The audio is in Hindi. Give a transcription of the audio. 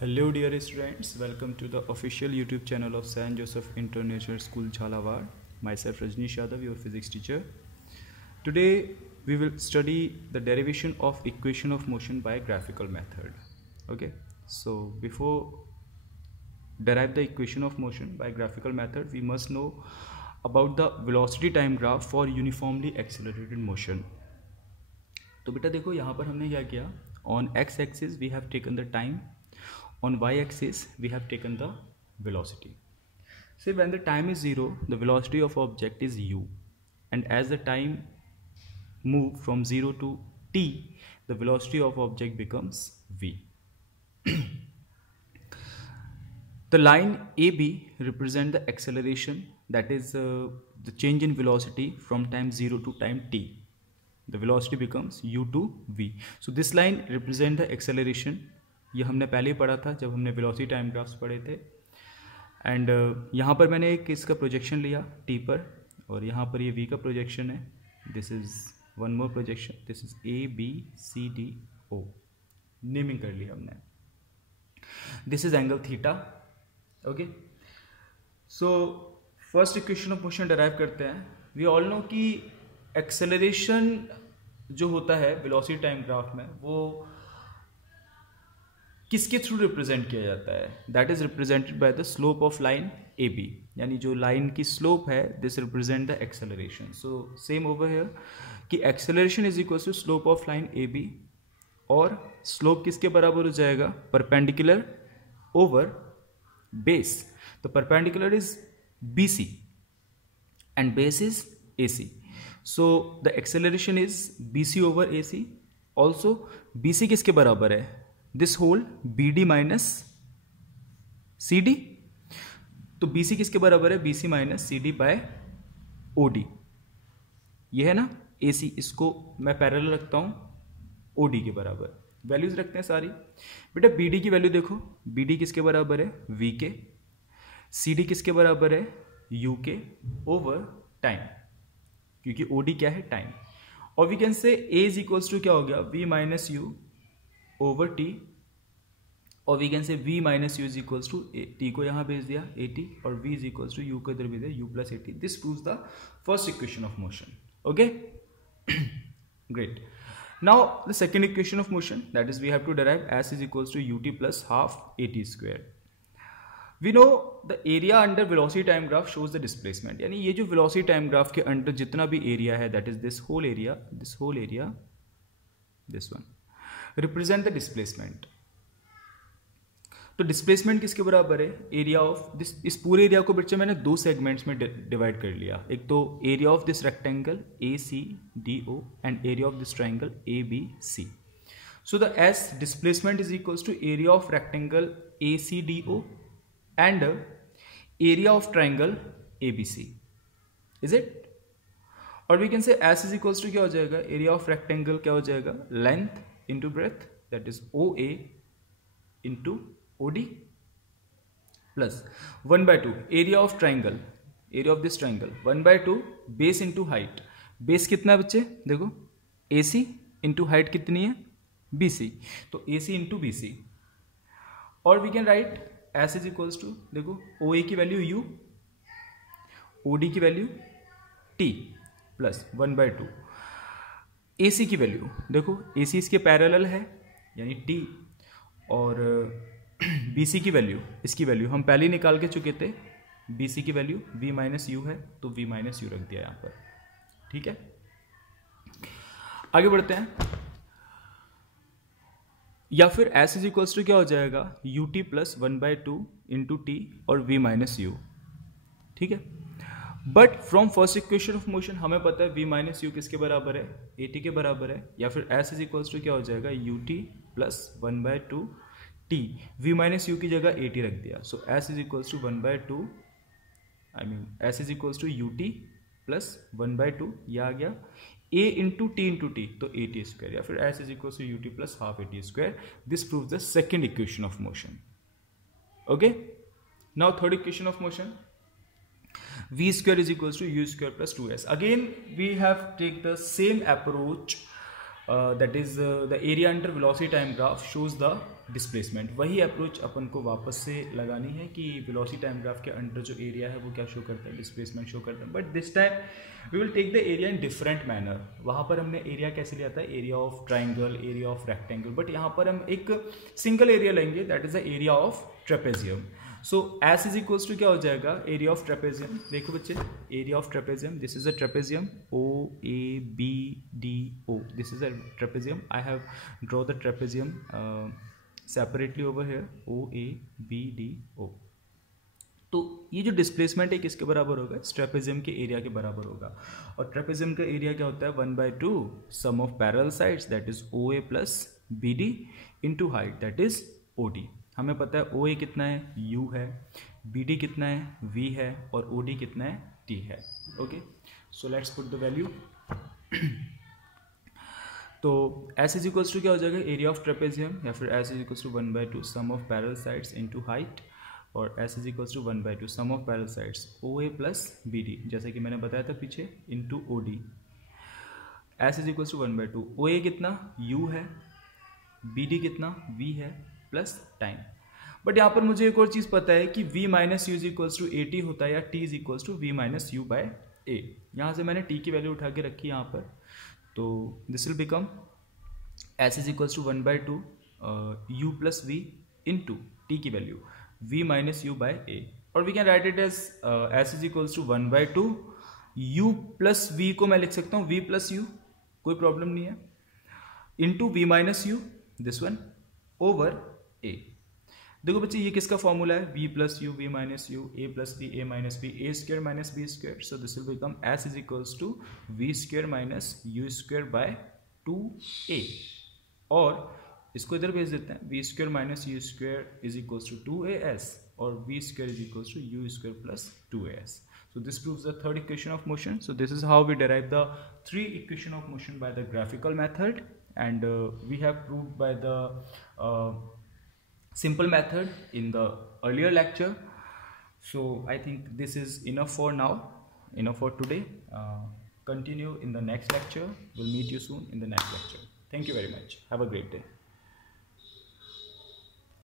Hello dear students, welcome to the official YouTube channel of St. Joseph International School Jhalawar. Myself Rajnish Yadav, your physics teacher. Today we will study the derivation of equation of motion by graphical method. Okay, so before derive the equation of motion by graphical method, we must know about the velocity time graph for uniformly accelerated motion. तो बेटा देखो यहाँ पर हमने क्या किया, on x axis we have taken the time, on y-axis we have taken the velocity. So when the time is 0, the velocity of object is u, and as the time move from 0 to t, the velocity of object becomes v. The line AB represent the acceleration, that is the change in velocity from time 0 to time t. The velocity becomes u to v. So this line represent the acceleration. ये हमने पहले ही पढ़ा था जब हमने वेलोसिटी टाइम ग्राफ्स पढ़े थे. एंड यहाँ पर मैंने एक इसका प्रोजेक्शन लिया t पर, और यहाँ पर ये v का प्रोजेक्शन है. This is one more projection. This is a b c d o. Naming कर लिया हमने. This is angle theta. Okay, so first equation of motion derive करते हैं. वी ऑल नो कि एक्सेलरेशन जो होता है वेलोसिटी टाइम ग्राफ में, वो किसके थ्रू रिप्रेजेंट किया जाता है? That is represented by the slope of line A B. यानी जो लाइन की स्लोप है, this represent the acceleration. So same over here कि acceleration is equal to slope of line A B, और स्लोप किसके बराबर हो जाएगा? Perpendicular over base. तो perpendicular is B C and base is A C. So the acceleration is B C over A C. Also B C किसके बराबर है? This whole B D minus C D. तो बी सी किसके बराबर है? B C minus C D by O D. ये है ना ए सी. इसको मैं पैरेलल रखता हूं ओ डी के बराबर. वैल्यूज रखते हैं सारी. बेटा बी डी की वैल्यू देखो. बी डी किसके बराबर है? वी के. सी डी किसके बराबर है? यू के ओवर टाइम, क्योंकि ओ डी क्या है? टाइम. और वी कैन से ए इज इक्वल्स टू क्या हो गया? V minus u over t. और we can say v minus u is equals to t को यहाँ भेज दिया ए टी, और v is equals to u को इधर भेज दिया u plus a t. This proves the first equation of motion. Okay, great. Now the second equation of motion, that is we have to derive s is equals to U T plus half A T square. We know the area under velocity time graph shows the displacement. यानी ये जो वेलोसिटी टाइम ग्राफ के अंडर जितना भी एरिया है, that is this whole area, this one represent the displacement. तो डिस्प्लेसमेंट किसके बराबर है? Area of this. इस पूरे एरिया को बच्चे मैंने दो सेगमेंट्स में डिवाइड कर लिया. एक तो area of this rectangle A C D O, and area of this triangle A B C. So the s displacement is equals to area of rectangle A C D O and area of triangle A B C. Is it? और we can say s is equals to क्या हो जाएगा? एरिया ऑफ रेक्टेंगल क्या हो जाएगा? Length into breadth, that is OA into OD plus 1 by 2 area of triangle, area of this triangle 1 by 2 base into height. base कितना है बच्चे? देखो AC into height कितनी है? BC. तो AC into BC. और we can write S is equals to, देखो OA की वैल्यू U, OD की value T plus 1 by 2. AC की वैल्यू देखो, AC इसके पैरेलल है यानी T, और BC की वैल्यू, इसकी वैल्यू हम पहले ही निकाल के चुके थे. BC की वैल्यू V माइनस यू है, तो V माइनस यू रख दिया यहाँ पर. ठीक है, आगे बढ़ते हैं. या फिर S इज इक्वल्स टू क्या हो जाएगा? U T plus 1 by 2 into T और V माइनस यू. ठीक है, but from first equation of motion हमें पता है v माइनस यू किसके बराबर है? ए टी के बराबर है. या फिर s इज इक्वल्स टू क्या हो जाएगा? U T plus 1 by 2 T. v minus U की जगह ए टी रख दिया. So s is equals to 1 by 2, I mean s is equals to U T plus 1 by 2. यह आ गया a into T into T, तो ए टी स्क्वायर. या फिर s is equals to U T plus half A T square. This proves the second equation of motion. Okay, now third equation of motion, v square is equals to u square plus 2s. Again we have take the same approach, that is the area under velocity time graph shows the displacement. वही अप्रोच अपन को वापस से लगानी है कि वेलोसिटी टाइम ग्राफ के अंडर जो एरिया है वो क्या शो करता है, डिस्प्लेसमेंट शो करता है। But this time we will take the area in different manner. वहाँ पर हमने एरिया कैसे लिया था, area of triangle, area of rectangle, but यहाँ पर हम एक सिंगल एरिया लेंगे, that is the area of trapezium. So S is equals to क्या हो जाएगा, एरिया ऑफ ट्रेपेजियम। देखो बच्चे, area of trapezium, this is a trapezium O A B D O, this is a trapezium. I have draw the trapezium separately over here, O A B D O. तो ये जो डिस्प्लेसमेंट है किसके बराबर होगा, ट्रेपेजियम के एरिया के बराबर होगा। और ट्रेपेजियम का एरिया क्या होता है, 1/2 sum of parallel sides that is O A plus B D into height that is O D. हमें पता है ओ ए कितना है, यू है, बी डी कितना है, वी है, और ओ डी कितना है, टी है। Okay, so let's put the value. तो एस इज इक्वल्स टू क्या हो जाएगा, एरिया ऑफ ट्रेपेजियम, या फिर s is equals to 1/2 sum of parallel sides into height, और s is equals to 1/2 sum of parallel sides O A plus B D, जैसे कि मैंने बताया था पीछे, into O D. S is equals to 1/2, O A कितना, यू है, बी डी कितना, वी है, प्लस टाइम। बट यहाँ पर मुझे एक और चीज़ पता है कि v minus u is equals to a t होता है, या t is equals to v minus u by a. यहाँ से मैंने t की वैल्यू उठा के रखी यहाँ पर, तो this will become s is equals to 1/2 u plus v into t की value v minus u by a, और we can write it as s is equals to 1/2 u plus v को मैं लिख सकता हूँ v प्लस यू, कोई प्रॉब्लम नहीं है, into v minus u this one over a. देखो बच्चे, ये किसका फॉर्मूला है, v plus u, v minus you, a plus B, a minus B, A square minus B square. So this will become s is equals to v square minus U square by 2a, और इसको इधर भेज देते हैं, v square minus U square is equals to 2as, और v square is equals to U square plus 2as. So this proves the third equation of motion. So this is how we derive the three equation of motion by the graphical method, and we have proved by the simple method in the earlier lecture. So I think this is enough for now, enough for today. Continue in the next lecture. We'll meet you soon in the next lecture. Thank you very much. Have a great day.